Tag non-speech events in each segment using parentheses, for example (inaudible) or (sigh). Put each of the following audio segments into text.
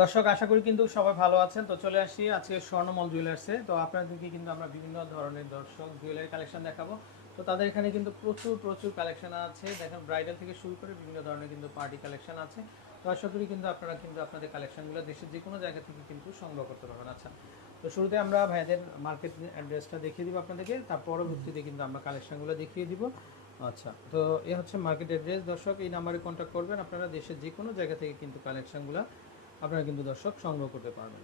দর্শক, আশা করি কিন্তু সবাই ভালো আছেন। তো চলে আসি আজকে স্বর্ণমল জুয়েলার্সে। তো আপনাদেরকে কিন্তু আমরা বিভিন্ন ধরনের দর্শক জুয়েলারি কালেকশন দেখাবো। তো তাদের এখানে কিন্তু প্রচুর প্রচুর কালেকশন আছে। দেখেন ব্রাইডাল থেকে শুরু করে বিভিন্ন ধরনের কিন্তু পার্টি কালেকশন আছে। তো আশা করি কিন্তু আপনারা কিন্তু আপনাদের কালেকশনগুলো দেশের যে কোনো জায়গা থেকে কিন্তু সংগ্রহ করতে পারবেন। আচ্ছা তো শুরুতে আমরা ভাইয়াদের মার্কেট অ্যাড্রেসটা দেখিয়ে দিব আপনাদেরকে। তার পরবর্তীতে কিন্তু আমরা কালেকশনগুলো দেখিয়ে দিব। আচ্ছা তো এ হচ্ছে মার্কেট অ্যাড্রেস। দর্শক, এই নাম্বারে কন্ট্যাক্ট করবেন। আপনারা দেশের যে কোনো জায়গা থেকে কিন্তু কালেকশনগুলো আপনারা কিন্তু দর্শক সংগ্রহ করতে পারবেন।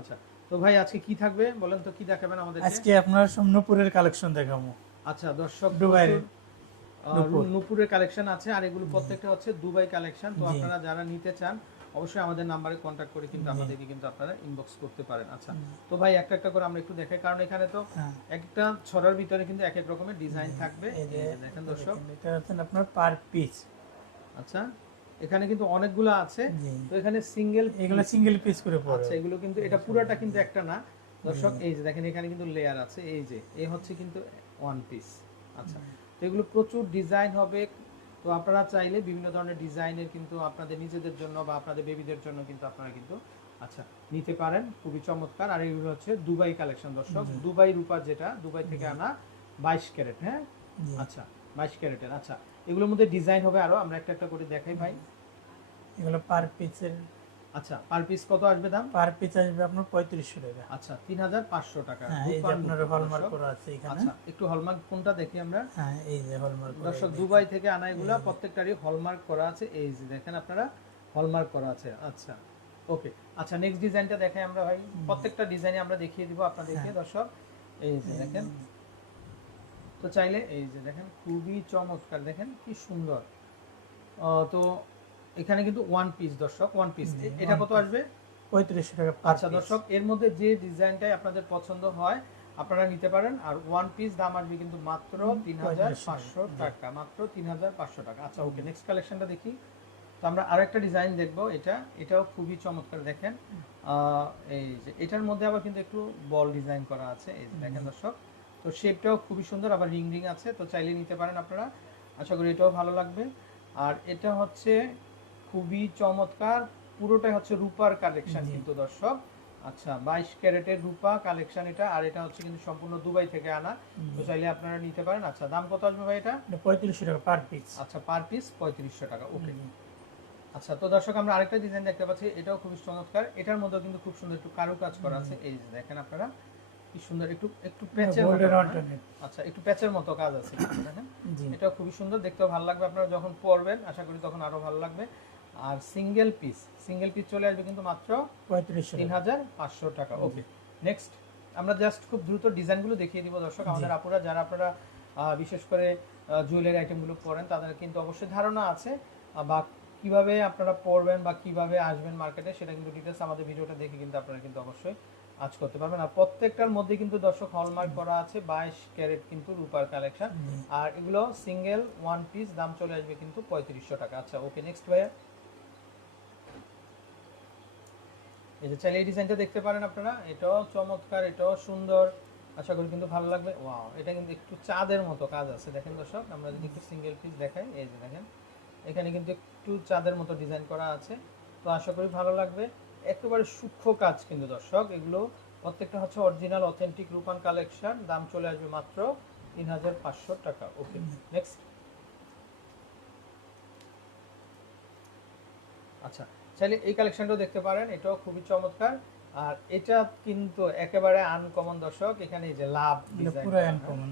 আচ্ছা তো ভাই আজকে কি থাকবে বলেন তো কি দেখাবেন আমাদের আজকে আপনার নূপুরের কালেকশন দেখাবো। আচ্ছা দর্শক দুবাইয়ের। নূপুরের কালেকশন আছে আর এগুলো প্রত্যেকটা হচ্ছে দুবাই কালেকশন। তো আপনারা যারা নিতে চান অবশ্যই আমাদের নাম্বারে কন্ট্যাক্ট করে কিন্তু আমাদেরকে কিন্তু আপনারা ইনবক্স করতে পারেন। আচ্ছা তো ভাই একটা একটা করে আমরা একটু দেখাই কারণ এখানে তো হ্যাঁ। একটা ছড়ার ভিতরে কিন্তু এক এক রকমের ডিজাইন থাকবে। দেখেন দর্শক। এটা হচ্ছে আপনার পার পিস আচ্ছা। এখানে কিন্তু অনেকগুলো আছে। তো এখানে সিঙ্গেল এগুলো সিঙ্গেল পিস করে পড়ে আচ্ছা এগুলো কিন্তু এটা পুরাটা কিন্তু একটা না। দর্শক এই যে দেখেন এখানে কিন্তু লেয়ার আছে। এই যে এই হচ্ছে কিন্তু ওয়ান পিস আচ্ছা তো এগুলো প্রচুর ডিজাইন হবে। তো আপনারা চাইলে বিভিন্ন ধরনের ডিজাইনের কিন্তু আপনাদের নিজেদের জন্য বা আপনাদের বেবিদের জন্য কিন্তু আপনারা কিন্তু আচ্ছা নিতে পারেন। খুবই চমৎকার। আর এগুলো হচ্ছে দুবাই কালেকশন দর্শক। দুবাই রূপা যেটা দুবাই থেকে আনা বাইশ ক্যারেট হ্যাঁ? আচ্ছা বাইশ ক্যারেটের আচ্ছা। এগুলোর মধ্যে ডিজাইন হবে আরও। আমরা একটা একটা করে দেখাই ভাই। এগুলো পার পিসের আচ্ছা পার পিস কত আসবে দাম? পার পিস আসবে আপনার পঁয়ত্রিশশো টাকা। আচ্ছা তিন হাজার পাঁচশো টাকা। হ্যাঁ এই যে আপনার হলমার্ক করা আছে এখানে। আচ্ছা একটু হলমার্ক কোনটা দেখি আমরা? হ্যাঁ এই যে হলমার্ক করা দর্শক দুবাই থেকে আনা এগুলা প্রত্যেকটারই হলমার্ক করা আছে। এই যে দেখেন আপনারা হলমার্ক করা আছে। আচ্ছা ওকে আচ্ছা নেক্সট ডিজাইনটা দেখাই আমরা ভাই। প্রত্যেকটা ডিজাইনে আমরা দেখিয়ে দিব আপনাদেরকে হ্যাঁ। দর্শক। এই যে দেখেন। তো চাইলে এই যে দেখেন খুবই চমৎকার। দেখেন কি সুন্দর। তো এখানে কিন্তু ওয়ান পিস দর্শক ওয়ান পিস এটা কত আসবে? পঁয়ত্রিশশো টাকা আচ্ছা দর্শক এর মধ্যে যে ডিজাইনটাই আপনাদের পছন্দ হয় আপনারা নিতে পারেন। আর ওয়ান পিস দাম আসবে কিন্তু মাত্র তিন হাজার পাঁচশো টাকা। মাত্র তিন হাজার পাঁচশো টাকা। আচ্ছা ওকে নেক্সট কালেকশনটা দেখি। তো আমরা আরেকটা ডিজাইন দেখব এটা। এটাও খুবই চমৎকার দেখেন। এই যে এটার মধ্যে আবার কিন্তু একটু বল ডিজাইন করা আছে। এই দেখেন দর্শক। তো শেপটাও খুবই সুন্দর আবার রিং রিং আছে। তো চাইলে নিতে পারেন আপনারা। আশা করি এটাও ভালো লাগবে। আর এটা হচ্ছে খুবই চমৎকার। পুরোটাই হচ্ছে রূপার কালেকশন কিন্তু দর্শক। আচ্ছা বাইশ ক্যারেটের রূপা কালেকশন এটা আর এটা হচ্ছে কিন্তু সম্পূর্ণ দুবাই থেকে আনা। তো চাইলে আপনারা নিতে পারেন। আচ্ছা দাম কত আসবে ভাই এটা? পঁয়ত্রিশশো টাকা পার পিস আচ্ছা পার পিস পঁয়ত্রিশশো টাকা ওকে আচ্ছা তো দর্শক আমরা আরেকটা ডিজাইন দেখতে পাচ্ছি। এটাও খুবই চমৎকার। এটার মধ্যে কিন্তু খুব সুন্দর একটু কারু কাজ করা আছে। এই যে দেখেন আপনারা কি সুন্দর একটু একটু প্যাচের অল্টারনেট আচ্ছা একটু প্যাচের মতো কাজ আছে। (coughs) দেখেন। এটাও খুবই সুন্দর। দেখতেও ভালো লাগবে। আপনারা যখন পরবেন আশা করি তখন আরও ভালো লাগবে। আর সিঙ্গেল পিস সিঙ্গেল পিস চলে আসবে কিন্তু মাত্র পঁয়ত্রিশশো তিন টাকা। হাজার পাঁচশো টাকা। ওকে নেক্সট আমরা জাস্ট খুব দ্রুত ডিজাইনগুলো দেখিয়ে দিব দর্শক। আমাদের আপুরা যারা আপনারা বিশেষ করে জুয়েলারি আইটেমগুলো পরেন তাদের কিন্তু অবশ্যই ধারণা আছে। বা কীভাবে আপনারা পরবেন বা কীভাবে আসবেন মার্কেটে সেটা কিন্তু ডিটেলস আমাদের ভিডিওটা দেখে কিন্তু আপনারা কিন্তু অবশ্যই আজ করতে পারবেন। আর প্রত্যেকটার মধ্যে কিন্তু দর্শক হলমার্ক করা আছে বাইশ ক্যারেট কিন্তু রূপার কালেকশন আর এগুলো সিঙ্গেল ওয়ান পিস দাম চলে আসবে কিন্তু পঁয়ত্রিশশো টাকা। আচ্ছা ওকে নেক্সট ভাইয়া। এই যে চাইলে এই ডিজাইনটা দেখতে পারেন আপনারা। এটাও চমৎকার, এটাও সুন্দর। আশা করি কিন্তু ভালো লাগবে। ওয়াও, এটা কিন্তু একটু চাঁদের মতো কাজ আছে। দেখেন দর্শক, আমরা যদি একটু সিঙ্গেল পিস দেখাই, এই যে দেখেন, এখানে কিন্তু একটু চাঁদের মতো ডিজাইন করা আছে। তো আশা করি ভালো লাগবে। একেবারে সূক্ষ্ম কাজ কিন্তু দর্শক, এগুলো প্রত্যেকটা হচ্ছে অরিজিনাল অথেন্টিক রূপান কালেকশন দাম চলে আসবে মাত্র তিন হাজার পাঁচশো টাকা। ওকে নেক্সট আচ্ছা চাইলে এই কালেকশনটাও দেখতে পারেন এটাও খুবই চমৎকার। আর এটা কিন্তু একেবারে আনকমন দর্শক এখানে এই যে লাভ ডিজাইন পুরো আনকমন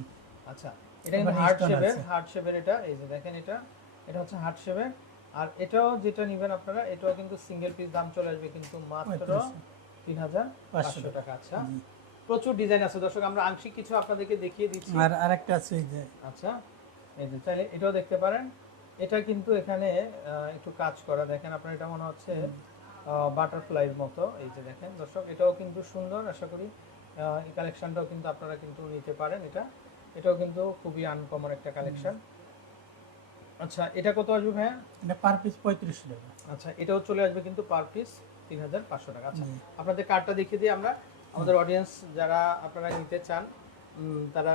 আচ্ছা এটা কিন্তু হার্ট শেপের হার্ট শেপের এটা এই যে দেখেন এটা এটা হচ্ছে হার্ট শেপের আর এটাও যেটা নেবেন আপনারা এটাও কিন্তু সিঙ্গেল পিস দাম চলে আসবে কিন্তু মাত্র তিন হাজার পাঁচশো টাকা। আচ্ছা। প্রচুর ডিজাইন আছে দর্শক আমরা আংশিক কিছু আপনাদেরকে দেখিয়ে দিচ্ছি। আর আরেকটা আছে এই যে। আচ্ছা এই যে চাইলে এটাও দেখতে পারেন। এটা কিন্তু এখানে একটু কাজ করা। দেখেন আপনার এটা মনে হচ্ছে বাটারফ্লাইয়ের মতো। এই যে দেখেন দর্শক এটাও কিন্তু সুন্দর আশা করি এই কালেকশনটাও কিন্তু আপনারা কিন্তু নিতে পারেন এটা। এটাও কিন্তু খুবই আনকমন একটা কালেকশন আচ্ছা এটা কত আসবে ভাইয়া? এটা পার পিস পঁয়ত্রিশশো টাকা। আচ্ছা এটাও চলে আসবে কিন্তু পার পিস তিন হাজার পাঁচশো টাকা। আচ্ছা আপনাদের কার্ডটা দেখিয়ে দিই আমরা। আমাদের অডিয়েন্স যারা আপনারা নিতে চান তারা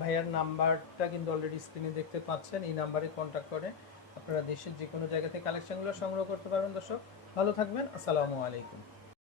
ভাইয়ার নাম্বারটা কিন্তু অলরেডি স্ক্রিনে দেখতে পাচ্ছেন। এই নাম্বারে কন্ট্যাক্ট করে আপনারা দেশের যে কোনো জায়গা থেকে কালেকশনগুলো সংগ্রহ করতে পারবেন, দর্শক। ভালো থাকবেন, আসসালামু আলাইকুম।